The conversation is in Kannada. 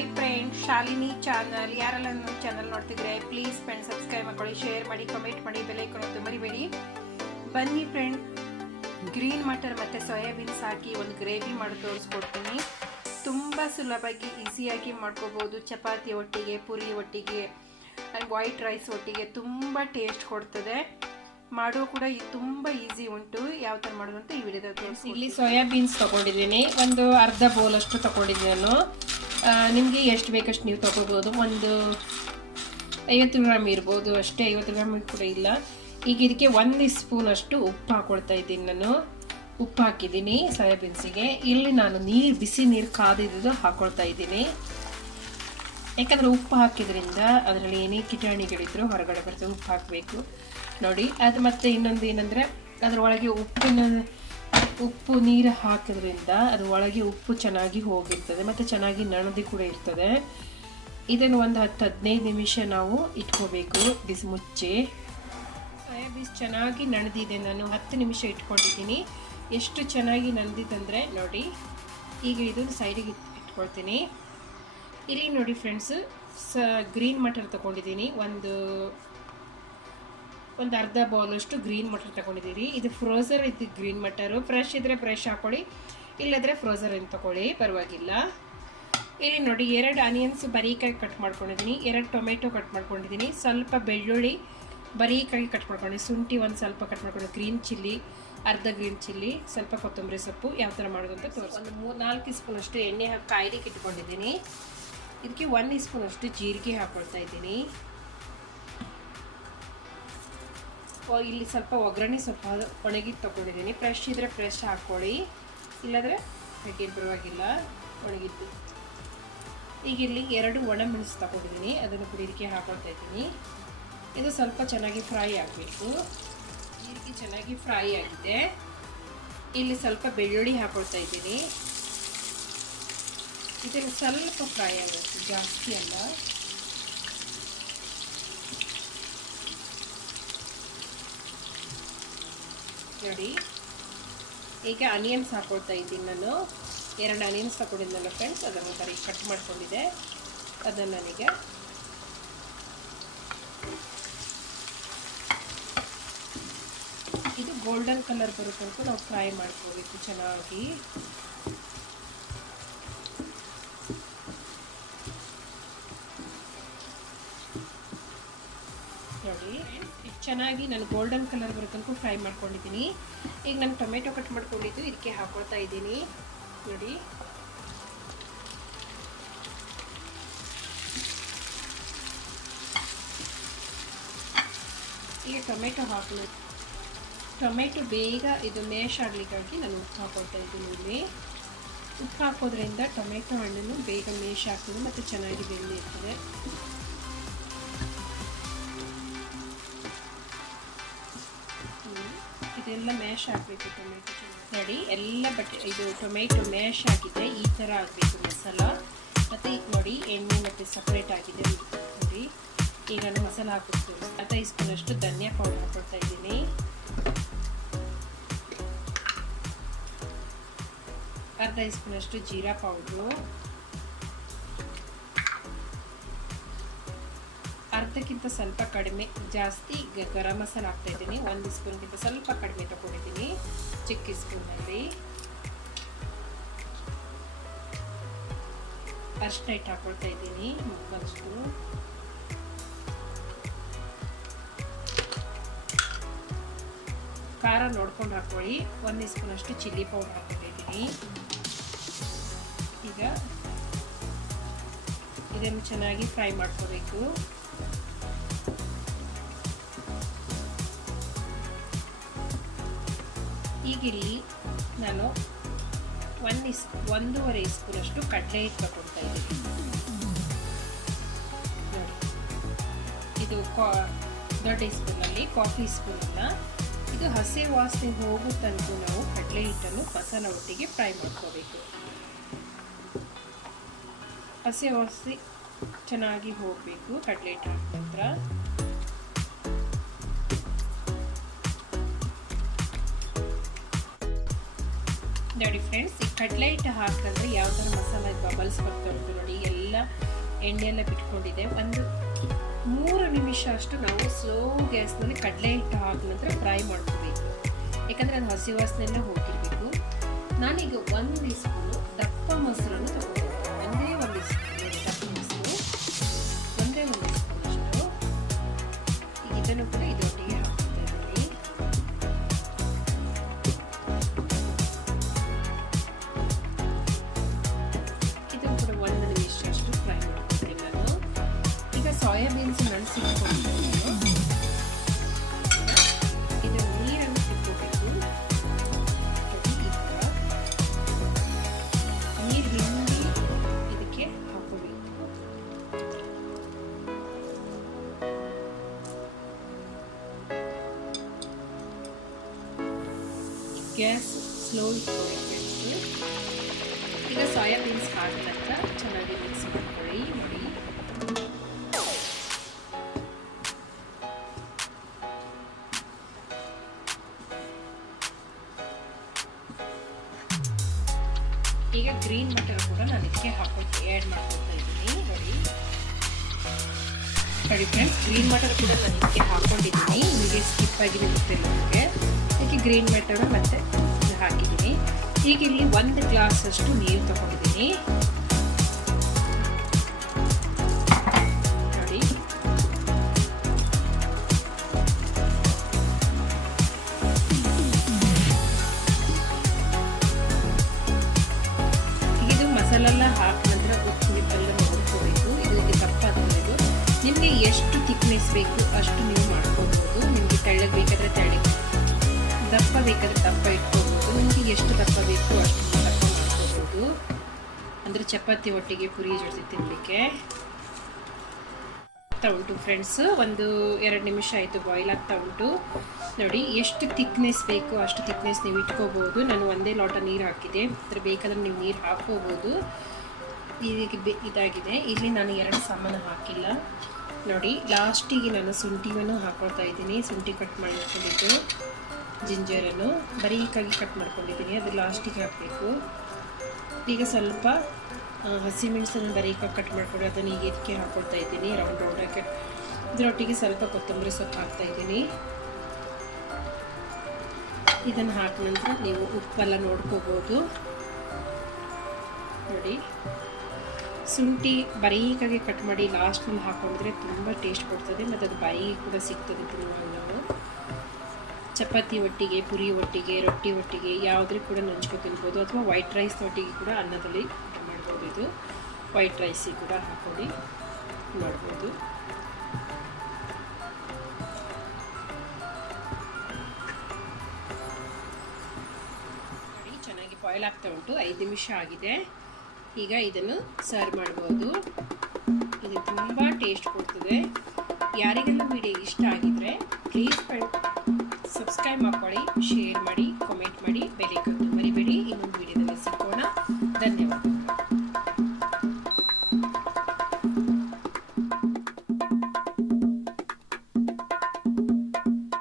ಹಾಯ್ ಫ್ರೆಂಡ್ ಶಾಲಿನಿ ಚಾನಲ್ ಯಾರೆಲ್ಲ ನನ್ನ ಚಾನಲ್ ನೋಡ್ತಿದ್ರೆ ಪ್ಲೀಸ್ ಫ್ರೆಂಡ್ ಸಬ್ಸ್ಕ್ರೈಬ್ ಮಾಡ್ಕೊಳ್ಳಿ ಶೇರ್ ಮಾಡಿ ಕಮೆಂಟ್ ಮಾಡಿ ಬೆಲೆ ಕೊಡೋದು ಮರಿಬೇಡಿ. ಬನ್ನಿ ಫ್ರೆಂಡ್ ಗ್ರೀನ್ ಮಟರ್ ಮತ್ತು ಸೋಯಾಬೀನ್ಸ್ ಹಾಕಿ ಒಂದು ಗ್ರೇವಿ ಮಾಡಿ ತೋರಿಸ್ಕೊಡ್ತೀನಿ. ತುಂಬ ಸುಲಭವಾಗಿ ಈಸಿಯಾಗಿ ಮಾಡ್ಕೋಬೋದು. ಚಪಾತಿ ಒಟ್ಟಿಗೆ ಪುರಿ ಒಟ್ಟಿಗೆ ವೈಟ್ ರೈಸ್ ಒಟ್ಟಿಗೆ ತುಂಬ ಟೇಸ್ಟ್ ಕೊಡ್ತದೆ. ಮಾಡೋ ಕೂಡ ಇದು ತುಂಬ ಈಸಿ ಉಂಟು. ಯಾವ ಥರ ಮಾಡೋದು ಅಂತ ಈ ವಿಡಿಯೋದಲ್ಲಿ ತೋರಿಸಿ ಇಲ್ಲಿ ಸೋಯಾಬೀನ್ಸ್ ತೊಗೊಂಡಿದ್ದೀನಿ. ಒಂದು ಅರ್ಧ ಬೌಲ್ ಅಷ್ಟು ತಗೊಂಡಿದ್ದೀನಿ ನಾನು. ನಿಮಗೆ ಎಷ್ಟು ಬೇಕಷ್ಟು ನೀವು ತೊಗೋಬೋದು? ಒಂದು ಐವತ್ತು ಗ್ರಾಮ್ ಇರ್ಬೋದು ಅಷ್ಟೇ, ಐವತ್ತು ಗ್ರಾಮ್ ಕೂಡ ಇಲ್ಲ. ಈಗ ಇದಕ್ಕೆ ಒಂದು ಸ್ಪೂನ್ ಅಷ್ಟು ಉಪ್ಪು ಹಾಕೊಳ್ತಾ ಇದ್ದೀನಿ ನಾನು. ಉಪ್ಪು ಹಾಕಿದ್ದೀನಿ ಸೋಯಾಬೀನ್ಸಿಗೆ. ಇಲ್ಲಿ ನಾನು ನೀರು, ಬಿಸಿ ನೀರು ಕಾದಿದ್ದು ಹಾಕೊಳ್ತಾ ಇದ್ದೀನಿ. ಯಾಕಂದರೆ ಉಪ್ಪು ಹಾಕಿದ್ರಿಂದ ಅದರಲ್ಲಿ ಏನೇ ಕಿಟಾಣಿಗಳಿದ್ರು ಹೊರಗಡೆ ಬರ್ತದೆ, ಉಪ್ಪು ಹಾಕಬೇಕು. ನೋಡಿ, ಅದು ಮತ್ತು ಇನ್ನೊಂದು ಏನಂದರೆ, ಅದರೊಳಗೆ ಉಪ್ಪಿನ ಉಪ್ಪು ನೀರು ಹಾಕೋದ್ರಿಂದ ಅದು ಒಳಗೆ ಉಪ್ಪು ಚೆನ್ನಾಗಿ ಹೋಗಿರ್ತದೆ, ಮತ್ತು ಚೆನ್ನಾಗಿ ನಣದಿ ಕೂಡ ಇರ್ತದೆ. ಇದನ್ನು ಒಂದು ಹತ್ತು ಹದಿನೈದು ನಿಮಿಷ ನಾವು ಇಟ್ಕೋಬೇಕು ಬಿಸಿ ಮುಚ್ಚಿ. ಸೋಯಾಬೀನ್ಸ್ ಚೆನ್ನಾಗಿ ನಣದಿದೆ ನಾನು ಹತ್ತು ನಿಮಿಷ ಇಟ್ಕೊಂಡಿದ್ದೀನಿ. ಎಷ್ಟು ಚೆನ್ನಾಗಿ ನಣದಿತ್ತಂದರೆ ನೋಡಿ, ಈಗ ಇದನ್ನು ಸೈಡಿಗೆ ಇಟ್ಕೊಳ್ತೀನಿ. ಇಲ್ಲಿ ನೋಡಿ ಫ್ರೆಂಡ್ಸು ಸ ಗ್ರೀನ್ ಮಟರ್ ತಗೊಂಡಿದ್ದೀನಿ. ಒಂದು ಒಂದು ಅರ್ಧ ಬೌಲಷ್ಟು ಗ್ರೀನ್ ಮಟರ್ ತಗೊಂಡಿದ್ದೀರಿ. ಇದು ಫ್ರೋಸರ್ ಇದು ಗ್ರೀನ್ ಮಟರು ಫ್ರೆಶ್ ಇದ್ದರೆ ಫ್ರೆಶ್ ಹಾಕೊಳ್ಳಿ, ಇಲ್ಲದ್ರೆ ಫ್ರೋಸರ್ ಏನು ತಗೊಳ್ಳಿ, ಪರವಾಗಿಲ್ಲ. ಇಲ್ಲಿ ನೋಡಿ, ಎರಡು ಆನಿಯನ್ಸ್ ಬರೀಕಾಗಿ ಕಟ್ ಮಾಡ್ಕೊಂಡಿದ್ದೀನಿ, ಎರಡು ಟೊಮೆಟೊ ಕಟ್ ಮಾಡ್ಕೊಂಡಿದ್ದೀನಿ, ಸ್ವಲ್ಪ ಬೆಳ್ಳುಳ್ಳಿ ಬರೀಕಾಗಿ ಕಟ್ ಮಾಡ್ಕೊಂಡಿದ್ದೀನಿ ಶುಂಠಿ ಒಂದು ಸ್ವಲ್ಪ ಕಟ್ ಮಾಡ್ಕೊಂಡು ಗ್ರೀನ್ ಚಿಲ್ಲಿ ಅರ್ಧ ಗ್ರೀನ್ ಚಿಲ್ಲಿ ಸ್ವಲ್ಪ ಕೊತ್ತಂಬರಿ ಸೊಪ್ಪು, ಯಾವ ಥರ ಮಾಡೋದು ಅಂತ ತೋರಿಸಿ ಒಂದು ಮೂರು ನಾಲ್ಕು ಸ್ಪೂನ್ ಅಷ್ಟು ಎಣ್ಣೆ ಹಾಕಿ ಕಾಯಿಲಿಕ್ಕೆ ಇಟ್ಕೊಂಡಿದ್ದೀನಿ. ಇದಕ್ಕೆ ಒನ್ ಸ್ಪೂನ್ ಅಷ್ಟು ಜೀರಿಗೆ ಹಾಕ್ಕೊಳ್ತಾ ಇದ್ದೀನಿ. ಇಲ್ಲಿ ಸ್ವಲ್ಪ ಒಗ್ಗರಣೆ ಸ್ವಲ್ಪ ಒಣಗಿ ತೊಗೊಂಡಿದ್ದೀನಿ. ಫ್ರೆಶ್ ಇದ್ದರೆ ಫ್ರೆಶ್ ಹಾಕ್ಕೊಳ್ಳಿ. ಇಲ್ಲಾಂದರೆ ಹಾಗೇನು ಪರವಾಗಿಲ್ಲ ಒಣಗಿದ್ದು. ಈಗ ಇಲ್ಲಿ ಎರಡು ಒಣ ಮೆಣಸು ತಗೊಂಡಿದ್ದೀನಿ. ಅದನ್ನು ಕೂಡ ಹಾಕೊಳ್ತಾ ಇದ್ದೀನಿ. ಇದು ಸ್ವಲ್ಪ ಚೆನ್ನಾಗಿ ಫ್ರೈ ಆಗಬೇಕು. ಜೀರಿಗೆ ಚೆನ್ನಾಗಿ ಫ್ರೈ ಆಗಿದೆ. ಇಲ್ಲಿ ಸ್ವಲ್ಪ ಬೆಳ್ಳುಳ್ಳಿ ಹಾಕೊಳ್ತಾ ಇದ್ದೀನಿ. ಇದನ್ನು ಸ್ವಲ್ಪ ಫ್ರೈ ಆಗುತ್ತೆ, ಜಾಸ್ತಿ ಅಲ್ಲ. ನೋಡಿ. ಈಗ ಅನಿಯನ್ಸ್ ಹಾಕೊಳ್ತಾ ಇದ್ದೀನಿ ನಾನು. ಎರಡು ಅನಿಯನ್ಸ್ ತಗೊಂಡಿದ್ದಲ್ಲ ಫ್ರೆಂಡ್ಸ್ ಅದನ್ನು ಬರೀ ಕಟ್ ಮಾಡ್ಕೊಂಡಿದ್ದೆ. ಅದನ್ನು ನನಗೆ ಇದು ಗೋಲ್ಡನ್ ಕಲರ್ ಬರೋ ತನಕ ನಾವು ಫ್ರೈ ಮಾಡ್ಕೋಬೇಕು ಚೆನ್ನಾಗಿ ನೋಡಿ ಚೆನ್ನಾಗಿ ನಾನು ಗೋಲ್ಡನ್ ಕಲರ್ ಬರೋ ಫ್ರೈ ಮಾಡ್ಕೊಂಡಿದ್ದೀನಿ. ಈಗ ನಾನು ಟೊಮೆಟೊ ಕಟ್ ಮಾಡ್ಕೊಂಡಿದ್ದು ಇದಕ್ಕೆ ಹಾಕೊಳ್ತಾ ಇದ್ದೀನಿ. ನೋಡಿ. ಈಗ ಟೊಮೆಟೊ ಹಾಕಲು. ಟೊಮೆಟೊ ಬೇಗ ಇದು ಮೇಶ್ ಆಗಲಿಕ್ಕಾಗಿ ನಾನು ಉಪ್ಪು ಹಾಕೊಳ್ತಾ ಇದ್ದೀನಿ ಇಲ್ಲಿ. ಉಪ್ಪು ಹಾಕೋದ್ರಿಂದ ಟೊಮೆಟೊ ಹಣ್ಣನ್ನು ಬೇಗ ಮೇಶ್ ಹಾಕೋದು ಮತ್ತು ಚೆನ್ನಾಗಿ ಬೆಂದಿರ್ತದೆ. ಇದೆಲ್ಲ ಮ್ಯಾಶ್ ಹಾಕಬೇಕು ಟೊಮೆಟೊ ನೋಡಿ. ಎಲ್ಲ ಬಟ್ಟೆ ಇದು ಟೊಮೆಟೊ ಮ್ಯಾಶ್ ಆಗಿದೆ ಈ ಥರ ಆಗಬೇಕು ಮಸಾಲ. ಮತ್ತು ಈಗ ನೋಡಿ ಎಣ್ಣೆ ಮತ್ತು ಸಪ್ರೇಟ್ ಆಗಿದೆ ನೋಡಿ. ಈಗ ನಾನು ಮಸಾಲ ಹಾಕಿಸ್ತೀನಿ ಅರ್ಧ ಇಸ್ಕೊಂಡಷ್ಟು ಧನಿಯಾ ಪೌಡರ್ ಹಾಕೊಳ್ತಾ ಇದ್ದೀನಿ. ಅರ್ಧ ಸ್ಪೂನಷ್ಟು ಜೀರಾ ಪೌಡ್ರು ಅರ್ಧಕ್ಕಿಂತ ಸ್ವಲ್ಪ ಕಡಿಮೆ, ಜಾಸ್ತಿ ಗರಂ ಮಸಾಲ ಹಾಕ್ತಾ ಇದ್ದೀನಿ. ಒಂದು ಸ್ಪೂನ್ಗಿಂತ ಸ್ವಲ್ಪ ಕಡಿಮೆ ತಗೊಂಡಿದ್ದೀನಿ. ಚಿಕ್ಕ ಸ್ಪೂನಲ್ಲಿ. ಅರ್ಶಿನ ಹಿಟ್ಟು ಹಾಕೊಳ್ತಾ ಇದ್ದೀನಿ. ಮುಕ್ಕಷ್ಟು ಖಾರ ನೋಡ್ಕೊಂಡು ಹಾಕೊಳ್ಳಿ ಒಂದು ಸ್ಪೂನ್ ಅಷ್ಟು ಚಿಲ್ಲಿ ಪೌಡರ್ ಹಾಕೊಂಡಿದ್ದೀನಿ ಈಗ ಇದನ್ನು ಚೆನ್ನಾಗಿ ಫ್ರೈ ಮಾಡ್ಕೋಬೇಕು. ಈಗ ಇಲ್ಲಿ ನಾನು ಒಂದು ಇಸ್ ಒಂದೂವರೆ ಸ್ಪೂನಷ್ಟು ಕಡಲೆ ಹಿಟ್ಟು ತಗೊಳ್ತಾ ಇದ್ದೀನಿ. ನೋಡಿ. ಇದು ಕಾ, ದೊಡ್ಡ ಸ್ಪೂನಲ್ಲಿ, ಕಾಫಿ ಸ್ಪೂನನ್ನು. ಇದು ಹಸಿ ವಾಸನೆ ಹೋಗೋ ತನಕ ನಾವು ಕಡಲೆ ಹಿಟ್ಟನ್ನು ಮಸಾಲ ಒಟ್ಟಿಗೆ ಫ್ರೈ ಮಾಡ್ಕೋಬೇಕು. ಹಸಿ ವಾಸನೆ ಚೆನ್ನಾಗಿ ಹೋಗಬೇಕು ಕಡಲೆ ಹಿಟ್ಟು ನಂತರ. ನೋಡಿ ಫ್ರೆಂಡ್ಸ್ ಈ ಕಡಲೆ ಹಿಟ್ಟು ಹಾಕಿದ್ರೆ ಯಾವ ಥರ ಮಸಾಲ ಬಬಲ್ಸ್ ಬರ್ತಾ ನೋಡಿ, ಎಲ್ಲ ಎಣ್ಣೆಯೆಲ್ಲ ಬಿಟ್ಕೊಂಡಿದೆ. ಒಂದು ಮೂರು ನಿಮಿಷ ಅಷ್ಟು ನಾವು ಸ್ಲೋ ಗ್ಯಾಸ್ನಲ್ಲಿ ಕಡಲೆ ಹಿಟ್ಟು ಹಾಕಿ ನಂತರ ಫ್ರೈ ಮಾಡ್ಕೋಬೇಕು. ಯಾಕಂದರೆ ಅದು ಹಸಿ ವಾಸನೆ ಎಲ್ಲ ಹೋಗಿರಬೇಕು. ನಾನೀಗ ಒಂದು ಸ್ಪೂನು ದಪ್ಪ ಮೊಸರನ್ನು ತಗೊಂಡಿದ್ದೆ ಗ್ಯಾಸ್ ಸ್ಲೋ ಇಟ್ಕೊಳ್ಬೇಕು ಈಗ ಸೋಯಾಬೀನ್ಸ್ ಹಾಕಿದ ನಂತರ ಚೆನ್ನಾಗಿ ಮಿಕ್ಸ್ ಮಾಡ್ಕೊಳ್ಳಿ ನೋಡಿ ಈಗ ಗ್ರೀನ್ ಮಟರ್ ಕೂಡ ನಾನು ಇದಕ್ಕೆ ಹಾಕೋಕೆ ಆ್ಯಡ್ ಮಾಡ್ಕೊತಾ ಇದ್ದೀನಿ. ನೋಡಿ ನೋಡಿ ಫ್ರೆಂಡ್ಸ್ ಗ್ರೀನ್ ಮಟರ್ ಕೂಡ ನಾನು ಇದಕ್ಕೆ ಹಾಕೊಂಡಿದ್ದೀನಿ. ನಿಮಗೆ ಸ್ಕಿಪ್ ಆಗಿದೆ ಗೊತ್ತಿಲ್ಲ ನನಗೆ ಇದಕ್ಕೆ ಗ್ರೀನ್ ಮೆಟರ್ ಮತ್ತೆ ಹಾಕಿದ್ದೀನಿ. ಈಗ ಇಲ್ಲಿ ಒಂದು ಗ್ಲಾಸ್ ಅಷ್ಟು ನೀರು ತಗೊಂಡಿದ್ದೀನಿ. ನೋಡಿ. ಇದು ಮಸಾಲೆಲ್ಲ ಹಾಕಿ ನಂತರ ಉಪ್ಪು ಎಲ್ಲ ನೋಡ್ಕೋಬೇಕು. ಇದಕ್ಕೆ ಇದು ನಿಮಗೆ ಎಷ್ಟು ತಿಕ್ನೆಸ್ ಬೇಕು ಅಷ್ಟು ನೀವು ಮಾಡ್ಕೋಬಹುದು ನಿಮಗೆ ತೆಳ್ಳಗೆ ಬೇಕಾದರೆ ತೆಳ್ಳಗೆ ದಪ್ಪ ಬೇಕಾದರೆ ದಪ್ಪ ಇಟ್ಕೋಬೋದು. ನಿಮಗೆ ಎಷ್ಟು ದಪ್ಪ ಬೇಕು ಅಷ್ಟು ದಪ್ಪ ಮಾಡ್ಕೋಬೋದು. ಅಂದರೆ ಚಪಾತಿ ಒಟ್ಟಿಗೆ ಪುರಿ ಜೊತೆ ತಿನ್ನಲಿಕ್ಕೆ ಆಗ್ತಾ ಉಂಟು ಫ್ರೆಂಡ್ಸ್ ಒಂದು ಎರಡು ನಿಮಿಷ ಆಯಿತು ಬಾಯ್ಲ್ ಆಗ್ತಾ ಉಂಟು. ನೋಡಿ, ಎಷ್ಟು ತಿಕ್ನೆಸ್ ಬೇಕು ಅಷ್ಟು ತಿಕ್ನೆಸ್ ನೀವು ಇಟ್ಕೋಬೋದು. ನಾನು ಒಂದೇ ಲೋಟ ನೀರು ಹಾಕಿದೆ. ಅದ್ರ ಬೇಕಾದ್ರೆ ನೀವು ನೀರು ಹಾಕೋಬೋದು ಇದಕ್ಕೆ ಬೆ ಇದಾಗಿದೆ. ಇಲ್ಲಿ ನಾನು ಎರಡು ಸಾಮಾನು ಹಾಕಿಲ್ಲ. ನೋಡಿ ಲಾಸ್ಟಿಗೆ ನಾನು ಶುಂಠಿಯನ್ನು ಹಾಕೊಳ್ತಾ ಇದ್ದೀನಿ. ಶುಂಠಿ ಕಟ್ ಮಾಡಿಟ್ಕೊಂಡಿದ್ದು ಜಿಂಜರನ್ನು ಬರೀಕಾಗಿ ಕಟ್ ಮಾಡ್ಕೊಂಡಿದ್ದೀನಿ ಅದು ಲಾಸ್ಟಿಗೆ ಹಾಕಬೇಕು. ಈಗ ಸ್ವಲ್ಪ ಹಸಿಮೆಣಸನ್ನು ಬರೀಕಾಗಿ ಕಟ್ ಮಾಡ್ಕೊಂಡು ಅದನ್ನು ಈಗ ಇದಕ್ಕೆ ಹಾಕ್ಕೊಳ್ತಾ ಇದ್ದೀನಿ ರೌಂಡ್ ರೌಂಡಾಗಿ ಇದರೊಟ್ಟಿಗೆ ಸ್ವಲ್ಪ ಕೊತ್ತಂಬರಿ ಸೊಪ್ಪು ಹಾಕ್ತಾ ಇದ್ದೀನಿ. ಇದನ್ನು ಹಾಕಿದ ನಂತರ ನೀವು ಉಪ್ಪೆಲ್ಲ ನೋಡ್ಕೋಬೋದು. ನೋಡಿ. ಶುಂಠಿ ಬರೀಕಾಗಿ ಕಟ್ ಮಾಡಿ ಲಾಸ್ಟ್ನಲ್ಲಿ ಹಾಕ್ಕೊಂಡಿದ್ರೆ ತುಂಬ ಟೇಸ್ಟ್ ಕೊಡ್ತದೆ ಮತ್ತು ಅದು ಬಾಯಿಗೆ ಕೂಡ ಸಿಗ್ತದೆ ತುಂಬ. ನಾವು ಚಪಾತಿ ಒಟ್ಟಿಗೆ, ಪುರಿ ಒಟ್ಟಿಗೆ, ರೊಟ್ಟಿ ಒಟ್ಟಿಗೆ ಯಾವುದ್ರ ಕೂಡ ನಂಚ್ಕೊ ತಿನ್ಬೋದು ಅಥವಾ ವೈಟ್ ರೈಸ್ ಒಟ್ಟಿಗೆ ಕೂಡ ಅನ್ನದಲ್ಲಿ ಮಾಡ್ಬೋದು. ಇದು ವೈಟ್ ರೈಸಿಗೆ ಕೂಡ ಹಾಕೊಂಡು ಮಾಡ್ಬೋದು. ಚೆನ್ನಾಗಿ ಬಾಯ್ಲ್ ಆಗ್ತಾ ಉಂಟು. ಐದು ನಿಮಿಷ ಆಗಿದೆ. ಈಗ ಇದನ್ನು ಸರ್ವ್ ಮಾಡ್ಬೋದು. ಇದು ತುಂಬ ಟೇಸ್ಟ್ ಕೊಡ್ತದೆ. ಯಾರಿಗೆಲ್ಲ ವಿಡಿಯೋ ಇಷ್ಟ ಆಗಿದ್ರೆ ಪ್ಲೀಸ್